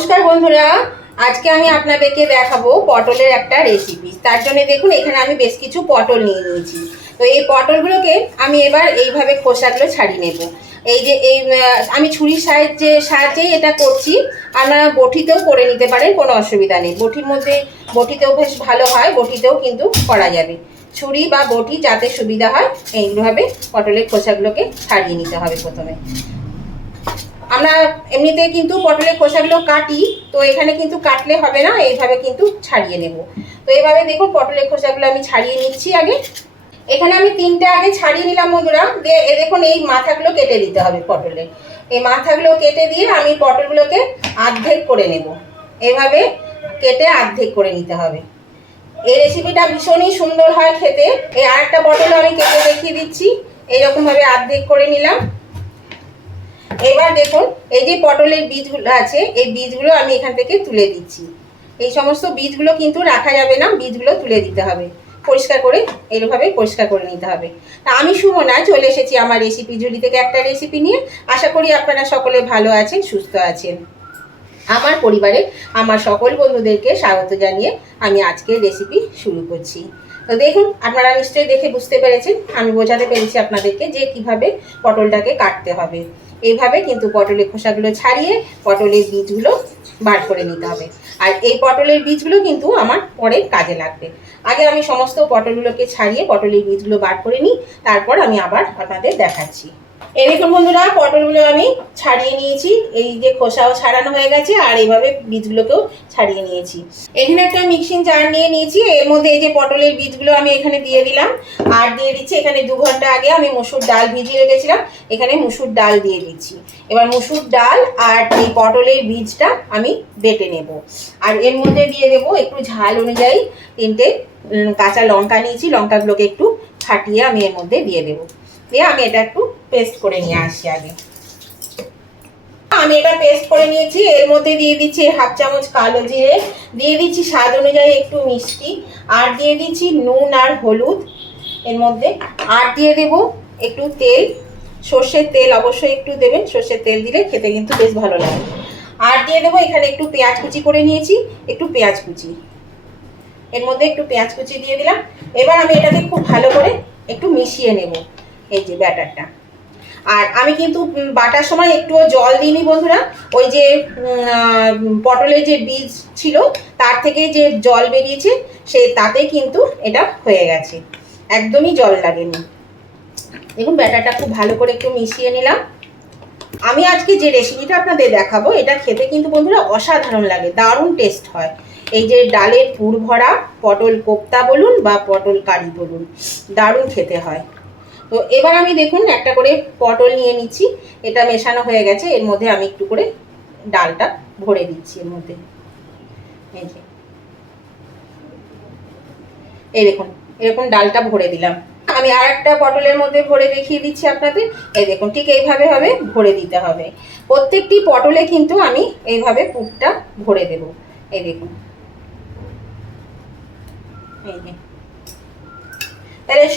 নমস্কার বন্ধুরা, আজকে আমি আপনাদেরকে দেখাবো পটলের একটা রেসিপি। তার জন্য দেখুন এখানে আমি বেশ কিছু পটল নিয়ে নিয়েছি। তো এই পটলগুলোকে আমি এবার এইভাবে খোসাগুলো ছাড়িয়ে নেব। আমি ছুরির সাহায্যেই এটা করছি। আপনারা বটিতেও করে নিতে পারেন, কোনো অসুবিধা নেই। বটিতেও বেশ ভালো হয়, বটিতেও কিন্তু করা যাবে। ছুরি বা বটি যাতে সুবিধা হয় এইভাবে পটলের খোসাগুলোকে ছাড়িয়ে নিতে হবে প্রথমে। আমরা এমনিতে কিন্তু পটলের খোসাগুলো কাটি, তো এখানে কিন্তু কাটলে হবে না, এইভাবে কিন্তু ছাড়িয়ে নেব। তো এইভাবে দেখুন পটলের খোসাগুলো আমি ছাড়িয়ে নিচ্ছি। আগে এখানে আমি তিনটে আগে ছাড়িয়ে নিলাম বন্ধুরা। দিয়ে দেখুন এই মাথাগুলো কেটে দিতে হবে পটলের। এই মাথাগুলো কেটে দিয়ে আমি পটলগুলোকে অর্ধেক করে নেব। এইভাবে কেটে অর্ধেক করে নিতে হবে। এই রেসিপিটা ভীষণই সুন্দর হয় খেতে। এই আরেকটা পটল আমি কেটে দেখিয়ে দিচ্ছি। এইরকমভাবে অর্ধেক করে নিলাম। এবার দেখুন এই যে পটলের বীজগুলো আছে, এই বীজগুলো আমি এখান থেকে তুলে দিচ্ছি। এই সমস্ত বীজগুলো কিন্তু রাখা যাবে না, বীজগুলো তুলে দিতে হবে। পরিষ্কার করে এইভাবে পরিষ্কার করে নিতে হবে। তা আমি সুমনা চলে এসেছি আমার রেসিপি ঝুলি থেকে একটা রেসিপি নিয়ে। আশা করি আপনারা সকলে ভালো আছেন, সুস্থ আছেন। আমার পরিবারে আমার সকল বন্ধুদেরকে স্বাগত জানিয়ে আমি আজকের রেসিপি শুরু করছি। তো দেখুন আপনারা নিশ্চয়ই দেখে বুঝতে পেরেছেন, আমি বোঝাতে পেরেছি আপনাদেরকে যে কিভাবে পটলটাকে কাটতে হবে। এইভাবে কিন্তু পটলের খোসাগুলো ছাড়িয়ে পটলের বীজগুলো বার করে নিতে হবে। আর এই পটলের বীজগুলো কিন্তু আমার পরে কাজে লাগবে। আগে আমি সমস্ত পটলগুলোকে ছাড়িয়ে পটলের বীজগুলো বার করে নিই, তারপর আমি আবার আপনাদের দেখাচ্ছি। এই দেখুন বন্ধুরা, পটলগুলো আমি ছাড়িয়ে নিয়েছি। এই যে খোসাও ছাড়ানো হয়ে গেছে, আর এইভাবে বীজগুলোকেও ছাড়িয়ে নিয়েছি। এখানে একটা মিক্সিং জার নিয়ে নিয়েছি। এর মধ্যে এই যে পটলের বীজগুলো আমি এখানে দিয়ে দিলাম। আর দিয়ে দিচ্ছি এখানে 2 ঘন্টা আগে আমি মসুর ডাল ভিজিয়ে রেখেছিলাম, এখানে মসুর ডাল দিয়ে দিচ্ছি। এবার মসুর ডাল আর এই পটলের বীজটা আমি বেটে নেব। আর এর মধ্যে দিয়ে দেবো একটু ঝাল অনুযায়ী 3টে কাঁচা লঙ্কা নিয়েছি। লঙ্কাগুলোকে একটু ফাটিয়ে আমি এর মধ্যে দিয়ে দেবো। দিয়ে আমি এটা একটু পেস্ট করে নিয়ে আসি। আগে আমি এটা পেস্ট করে নিয়েছি। এর মধ্যে দিয়ে দিচ্ছি 1/2 চামচ কালো জিরে, দিয়ে দিচ্ছি স্বাদ অনুযায়ী একটু মিষ্টি, আর দিয়ে দিচ্ছি নুন আর হলুদ এর মধ্যে। আর দিয়ে দেব একটু তেল, সর্ষের তেল অবশ্যই একটু দেবেন। সর্ষের তেল দিলে খেতে কিন্তু বেশ ভালো লাগে। আর দিয়ে দেবো এখানে একটু পেঁয়াজ কুচি করে নিয়েছি, একটু পেঁয়াজ কুচি এর মধ্যে একটু পেঁয়াজ কুচি দিয়ে দিলাম। এবার আমি এটাকে খুব ভালো করে একটু মিশিয়ে নেব এই যে ব্যাটারটা। আর আমি কিন্তু বাটার সময় একটুও জল দিইনি বন্ধুরা। ওই যে পটলের যে বীজ ছিল তার থেকে যে জল বেরিয়েছে তাতে কিন্তু এটা হয়ে গেছে, একদমই জল লাগেনি। দেখুন ব্যাটারটা খুব ভালো করে একটু মিশিয়ে নিলাম। আমি আজকে যে রেসিপিটা আপনাদের দেখাবো এটা খেতে কিন্তু বন্ধুরা অসাধারণ লাগে, দারুণ টেস্ট হয়। এই যে ডালের পুর ভরা পটল কোপ্তা বলুন বা পটল কারি বলুন, দারুণ খেতে হয়। তো এবার আমি দেখুন একটা করে পটল নিয়ে নিচ্ছি। এটা মেশানো হয়ে গেছে। এর মধ্যে আমি একটু করে ডালটা ভরে দিচ্ছি এর মধ্যে। এই দেখুন এরকম ডালটা ভরে দিলাম। আমি আর একটা পটলের মধ্যে ভরে দেখিয়ে দিচ্ছি আপনাদের। এই দেখুন ঠিক এইভাবে ভরে দিতে হবে। প্রত্যেকটি পটলে কিন্তু আমি এইভাবে পুরটা ভরে দেব। এই দেখুন, এই যে তাহলে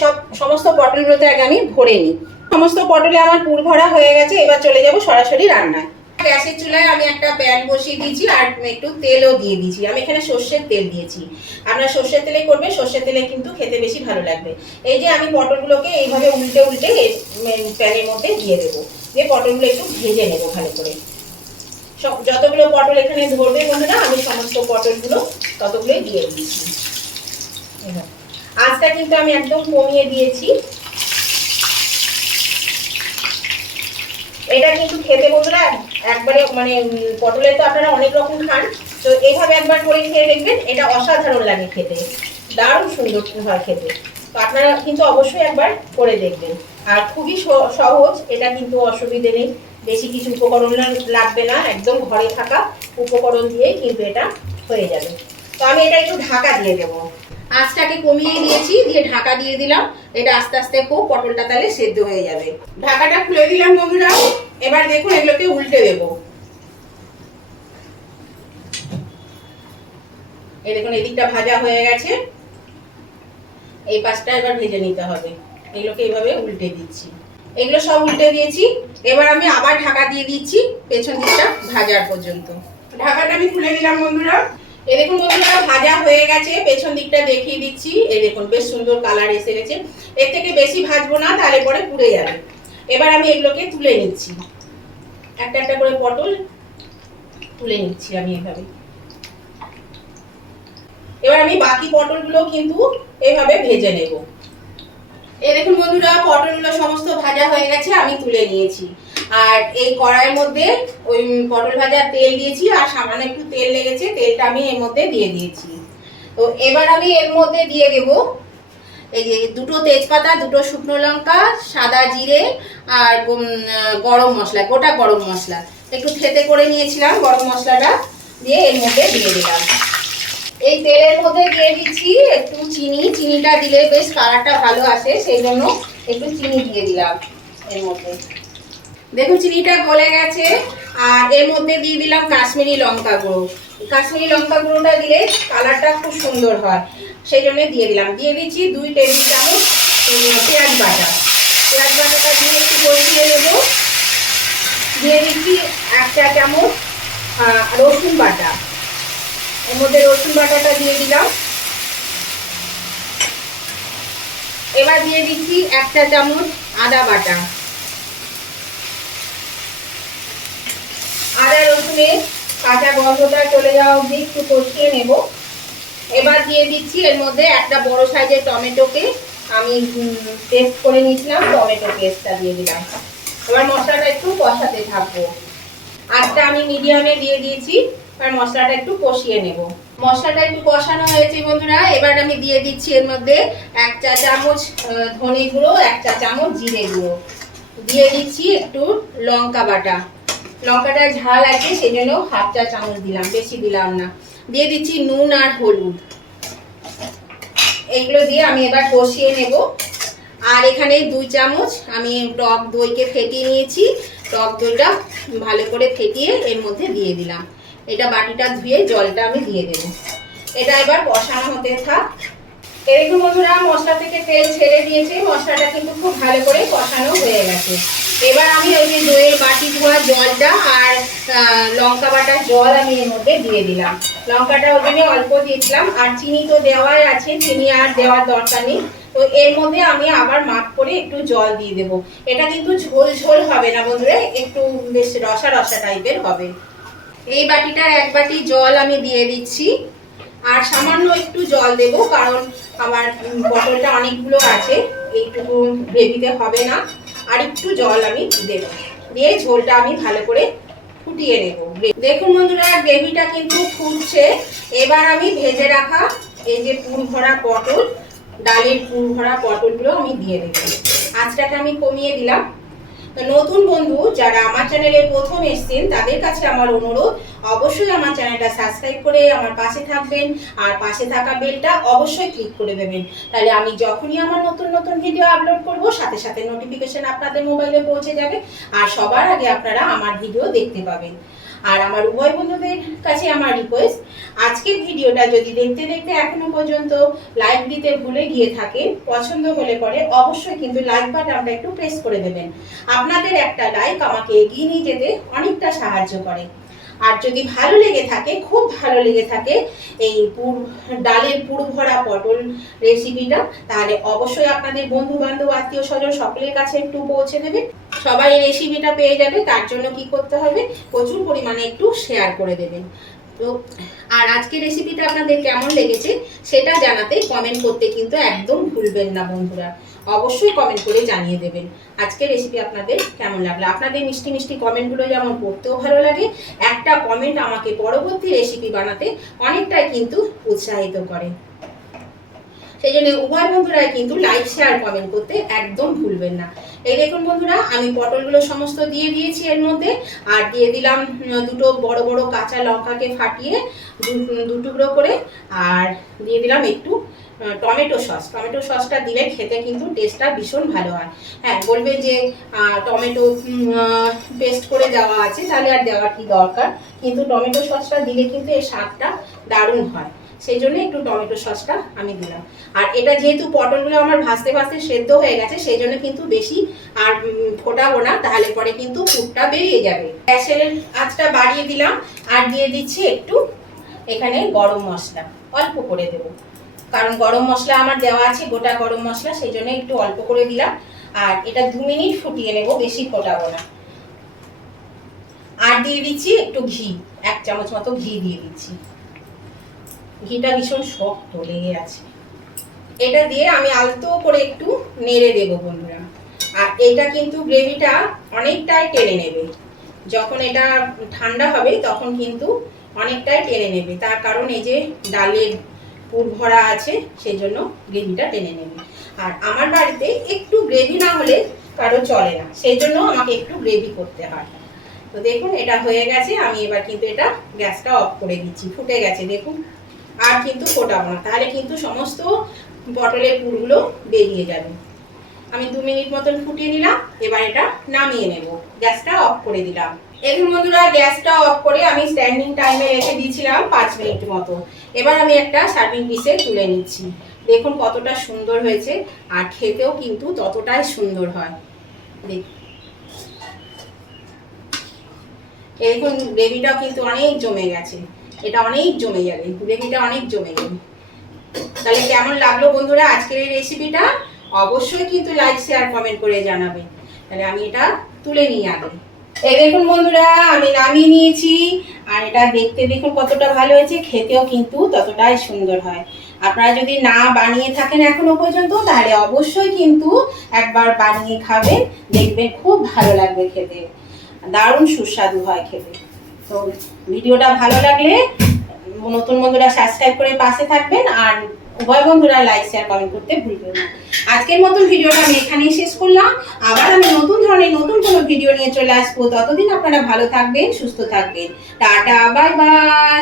সমস্ত পটলগুলোতে আগে আমি ভরে নিই। সমস্ত পটলে আমার পুর ভরা হয়ে গেছে। এবার চলে যাব সরাসরি রান্নায়। গ্যাসের চুলায় আমি একটা প্যান বসিয়ে দিয়েছি আর একটু তেলও দিয়ে দিয়েছি। আমি এখানে সর্ষের তেল দিয়েছি, আপনারা সর্ষের তেলে করবেন, সর্ষের তেলে কিন্তু খেতে বেশি ভালো লাগবে। এই যে আমি পটলগুলোকে এইভাবে উল্টে উল্টে প্যানের মধ্যে দিয়ে দেবো। দিয়ে পটলগুলো একটু ভেজে নেবো ভালো করে। যতগুলো পটল এখানে ধরবে বন্ধুরা আমি সমস্ত পটলগুলো ততগুলোই দিয়ে দিয়েছি। আঁচটা কিন্তু আমি একদম কমিয়ে দিয়েছি। এটা কিন্তু খেতে বন্ধুরা একবারে মানে পটলে তো আপনারা অনেক রকম খান, তো এইভাবে একবার করে খেয়ে দেখবেন, এটা অসাধারণ লাগে খেতে, দারুণ সুন্দর হয় খেতে। তো আপনারা কিন্তু অবশ্যই একবার করে দেখবেন। আর খুবই সহজ, এটা কিন্তু অসুবিধে নেই, বেশি কিছু উপকরণ লাগবে না, একদম ঘরে থাকা উপকরণ দিয়েই কিন্তু এটা হয়ে যাবে। তো আমি এটা একটু ঢাকা দিয়ে দেবো। আঁচটাকে কমিয়ে দিয়েছি, দিয়ে ঢাকা দিয়ে দিলাম। এটা আস্তে আস্তে খুব পটলটা তাহলে সেদ্ধ হয়ে যাবে। ঢাকাটা খুলে দিলাম বন্ধুরা। এবার দেখুন এগুলোকে উল্টে দেব। এই দেখুন এদিকটা ভাজা হয়ে গেছে, এই পাশটা এবার ভেজে নিতে হবে। এগুলোকে এইভাবে উল্টে দিচ্ছি। এগুলো সব উল্টে দিয়েছি। এবার আমি আবার ঢাকা দিয়ে দিচ্ছি পেছন দিকটা ভাজার পর্যন্ত। ঢাকাটা আমি খুলে দিলাম বন্ধুরা। এই দেখুন বন্ধুরা ভাজা হয়ে গেছে, পেছন দিকটা দেখিয়ে দিচ্ছি। এই দেখুন বেশ সুন্দর কালার এসে গেছে। এর থেকে বেশি ভাজবো না, তাহলে পরে পুড়ে যাবে। এবার আমি এগুলোকে তুলে নিচ্ছি, একটা একটা করে পটল তুলে নিচ্ছি আমি এভাবে। এবার আমি বাকি পটলগুলো কিন্তু এভাবে ভেজে নেব। এই দেখুন বন্ধুরা পটলগুলো সমস্ত ভাজা হয়ে গেছে, আমি তুলে নিয়েছি। আর এই কড়াইয়ের মধ্যে ওই পটল ভাজার তেল দিয়েছি, আর সামান্য একটু তেল লেগেছে, তেলটা আমি এর মধ্যে দিয়ে দিয়েছি। তো এবার আমি এর মধ্যে দিয়ে দেব এই যে দুটো তেজপাতা, দুটো শুকনো লঙ্কা, সাদা জিরে আর গরম মশলা, গোটা গরম মশলা একটু থেতে করে নিয়েছিলাম। গরম মশলাটা দিয়ে এর মধ্যে দিয়ে দিলাম। এই তেলের মধ্যে দিয়ে দিচ্ছি একটু চিনি। চিনিটা দিলে বেশ কালারটা ভালো আসে, সেই জন্য একটু চিনি দিয়ে দিলাম এর মধ্যে। দেখুন চিনিটা গলে গেছে। আর এর মধ্যে দিয়ে দিলাম কাশ্মীরি লঙ্কা গুঁড়ো। কাশ্মীরি লঙ্কা গুঁড়োটা দিলে কালারটা খুব সুন্দর হয়, সেই জন্য দিয়ে দিলাম। দিয়ে দিচ্ছি 2 টেবিল চামচ পেঁয়াজ বাটা। পেঁয়াজ বাটাটা দিয়ে একটু কষিয়ে নেব। দিয়ে দিচ্ছি 1 চা চামচ রসুন বাটা। এর মধ্যে রসুন বাটাটা দিয়ে দিলাম। এবার দিয়ে দিচ্ছি 1 চা চামচ আদা বাটা। আদা রসুনের কাঁচা গন্ধটা চলে যাওয়া অবধি একটু কষিয়ে নেব। এবার দিয়ে দিচ্ছি এর মধ্যে একটা বড় সাইজের টমেটোকে আমি পেস্ট করে নিয়েছিলাম, টমেটো পেস্টটা দিয়ে দিলাম। এবার মশলাটা একটু কষাতে থাকবো। আজটা আমি মিডিয়ামে দিয়ে দিয়েছি। আর মশলাটা একটু কষিয়ে নেব। মশলাটা একটু কষানো হয়েছে বন্ধুরা। এবার আমি দিয়ে দিচ্ছি এর মধ্যে 1 চা চামচ ধনে গুঁড়ো, 1 চা চামচ জিরে গুঁড়ো। দিয়ে দিচ্ছি একটু লঙ্কা বাটা। লঙ্কাটা ঝাল আছে সেই জন্য 1/2 চা চামচ দিলাম, বেশি দিলাম না। দিয়ে দিচ্ছি নুন আর হলুদ। এইগুলো দিয়ে আমি এবার কষিয়ে নেব। আর এখানে 2 চামচ আমি টক দইকে ফেটিয়ে নিয়েছি। টক দইটা ভালো করে ফেটিয়ে এর মধ্যে দিয়ে দিলাম। এটা বাটিটা ধুয়ে জলটা আমি দিয়ে দেব। এটা এবার কষানো হতে থাক। এরকম বন্ধুরা মশলা থেকে তেল ছেড়ে দিয়েছে, মশলাটা কিন্তু খুব ভালো করে কষানো হয়ে গেছে। এবার আমি ওই যে দইয়ের বাটি ধোয়া জলটা আর লঙ্কা বাটার জল আমি এর মধ্যে দিয়ে দিলাম। লঙ্কাটা ওই জন্য অল্প দিয়েছিলাম। আর চিনি তো দেওয়াই আছে, চিনি আর দেওয়ার দরকার নেই। তো এর মধ্যে আমি আবার মাপ করে একটু জল দিয়ে দেবো। এটা কিন্তু ঝোল ঝোল হবে না বন্ধুরা, একটু বেশ রসা রসা টাইপের হবে। এই বাটিটার 1 বাটি জল আমি দিয়ে দিচ্ছি। আর সামান্য একটু জল দেব, কারণ আমার পটলটা অনেকগুলো আছে, এইটুকু গ্রেভিতে হবে না। আর একটু জল আমি দেব, দিয়ে ঝোলটা আমি ভালো করে ফুটিয়ে নেব। দেখুন বন্ধুরা গ্রেভিটা কিন্তু ফুটছে। এবার আমি ভেজে রাখা এই যে পুর ভরা পটল, ডালের পুর ভরা পটলগুলো আমি দিয়ে দেব। আঁচটাকে আমি কমিয়ে দিলাম। তো নতুন বন্ধু যারা আমার চ্যানেলে প্রথম এসেছেন তাদের কাছে আমার অনুরোধ, অবশ্যই আমার চ্যানেলটা সাবস্ক্রাইব করে আমার পাশে থাকবেন। আর পাশে থাকা বেলটা অবশ্যই ক্লিক করে দেবেন, তাহলে আমি যখনই আমার নতুন নতুন ভিডিও আপলোড করব সাথে সাথে নোটিফিকেশন আপনাদের মোবাইলে পৌঁছে যাবে। আর সবার আগে আপনারা আমার ভিডিও দেখতে পাবেন। আর আমার উভয় বন্ধুদের কাছে আমার রিকোয়েস্ট, আজকের ভিডিওটা যদি দেখতে দেখতে এখনো পর্যন্ত লাইক দিতে ভুলে গিয়ে থাকেন, পছন্দ হলে পরে অবশ্যই কিন্তু লাইক বাটনটা একটু প্রেস করে দেবেন। আপনাদের একটা লাইক আমাকে এগিয়ে নিয়ে যেতে অনেকটা সাহায্য করে। আর যদি ভালো লেগে থাকে, খুব ভালো লেগে থাকে এই ডালের পুর ভরা পটল রেসিপিটা, তাহলে অবশ্যই আপনাদের বন্ধু বান্ধব আত্মীয় স্বজন সকলের কাছে একটু পৌঁছে দেবেন। সবাই এই রেসিপিটা পেয়ে যাবে। তার জন্য কি করতে হবে, প্রচুর পরিমাণে একটু শেয়ার করে দেবেন। তো আর আজকের রেসিপিটা আপনাদের কেমন লেগেছে সেটা জানাতে কমেন্ট করতে কিন্তু একদম ভুলবেন না বন্ধুরা। অবশ্যই কমেন্ট করে জানিয়ে দেবেন আজকের রেসিপি আপনাদের কেমন লাগলো। আপনাদের মিষ্টি মিষ্টি কমেন্টগুলো যেমন পড়তেও ভালো লাগে, একটা কমেন্ট আমাকে পরবর্তী রেসিপি বানাতে অনেকটাই কিন্তু উৎসাহিত করে। সেই জন্য উভয় বন্ধুরাই কিন্তু লাইক শেয়ার কমেন্ট করতে একদম ভুলবেন না। এই দেখুন বন্ধুরা আমি পটলগুলো সমস্ত দিয়ে দিয়েছি এর মধ্যে। আর দিয়ে দিলাম দুটো বড় বড় কাঁচা লঙ্কাকে ফাটিয়ে 2 টুকরো করে। আর দিয়ে দিলাম একটু টমেটো সস। টমেটো সসটা দিলে খেতে কিন্তু টেস্টটা ভীষণ ভালো হয়। হ্যাঁ বলবেন যে টমেটো পেস্ট করে দেওয়া আছে, তাহলে আর দেওয়ার কি দরকার, কিন্তু টমেটো সসটা দিলে কিন্তু এর স্বাদটা দারুণ হয়। সেই জন্য একটু টমেটো সসটা আমি দিলাম। আর এটা যেহেতু পটলগুলো আমার ভাজতে ভাজতে সেদ্ধ হয়ে গেছে, সেই জন্য কিন্তু বেশি আর ফোটাবো না, তাহলে পরে কিন্তু পুরটা বেরিয়ে যাবে। গ্যাসের আঁচটা বাড়িয়ে দিলাম আর দিয়ে দিচ্ছি একটু এখানে গরম মশলা, অল্প করে দেবো, কারণ গরম মশলা আমার দেওয়া আছে, গোটা গরম মশলা, সেই জন্য একটু অল্প করে দিলাম। আর এটা 2 মিনিট ফুটিয়ে নেব, বেশি ফোটাবো না। আর দিয়ে দিচ্ছি একটু ঘি, 1 চামচ মতো ঘি দিয়ে দিচ্ছি। ঘিটা ভীষণ শক্ত লেগে আছে। এটা দিয়ে আমি আলতো করে একটু নেড়ে দেবো বন্ধুরা। আর এটা কিন্তু গ্রেভিটা অনেকটাই টেনে নেবে, যখন এটা ঠান্ডা হবে তখন কিন্তু অনেকটাই টেনে নেবে, তার কারণ এই যে ডালের পুর ভরা আছে, সেই জন্য গ্রেভিটা টেনে নেবে। আর আমার বাড়িতে একটু গ্রেভি না হলে কারো চলে না, সেই জন্য আমাকে একটু গ্রেভি করতে হয়। তো দেখুন এটা হয়ে গেছে, আমি এবার কিন্তু এটা গ্যাসটা অফ করে দিচ্ছি। ফুটে গেছে দেখুন, আর কিন্তু ফোটাবো না, তাহলে কিন্তু সমস্ত পটলের পুরগুলো বেরিয়ে যাবে। আমি 2 মিনিট মতন ফুটিয়ে নিলাম, এবার এটা নামিয়ে নেব। গ্যাসটা অফ করে দিলাম। এখন বন্ধুরা গ্যাসটা অফ করে আমি স্ট্যান্ডিং টাইমে রেখে দিয়েছিলাম 5 মিনিট মতো। এবার আমি একটা সার্ভিং ডিশে তুলে নিচ্ছি। দেখুন কতটা সুন্দর হয়েছে, আর খেতেও কিন্তু ততটাই সুন্দর হয়। দেখুন গ্রেভিটাও কিন্তু অনেক জমে গেছে, এটা অনেক জমে যাবে, গ্রেভিটা অনেক জমে যাবে। তাহলে কেমন লাগলো বন্ধুরা আজকের এই রেসিপিটা? অবশ্যই কিন্তু লাইক শেয়ার কমেন্ট করে জানাবেন। তাহলে আমি এটা তুলে নিয়ে আগে। এই দেখুন বন্ধুরা আমি নামিয়ে নিয়েছি, আর এটা দেখতে দেখুন কতটা ভালো হয়েছে, খেতেও কিন্তু ততটাই সুন্দর হয়। আপনারা যদি না বানিয়ে থাকেন এখনো পর্যন্ত, তাহলে অবশ্যই কিন্তু একবার বানিয়ে খাবেন, দেখবেন খুব ভালো লাগবে খেতে, দারুণ সুস্বাদু হয় খেতে। তো ভিডিওটা ভালো লাগলে নতুন বন্ধুরা সাবস্ক্রাইব করে পাশে থাকবেন, আর উভয় বন্ধুরা লাইক শেয়ার কমেন্ট করতে ভুলবেন না। আজকের মতন ভিডিওটা আমি এখানেই শেষ করলাম। আবার আমি নতুন ধরনের নতুন কোনো ভিডিও নিয়ে চলে আসবো। ততদিন আপনারা ভালো থাকবেন, সুস্থ থাকবেন। Tata, bye bye.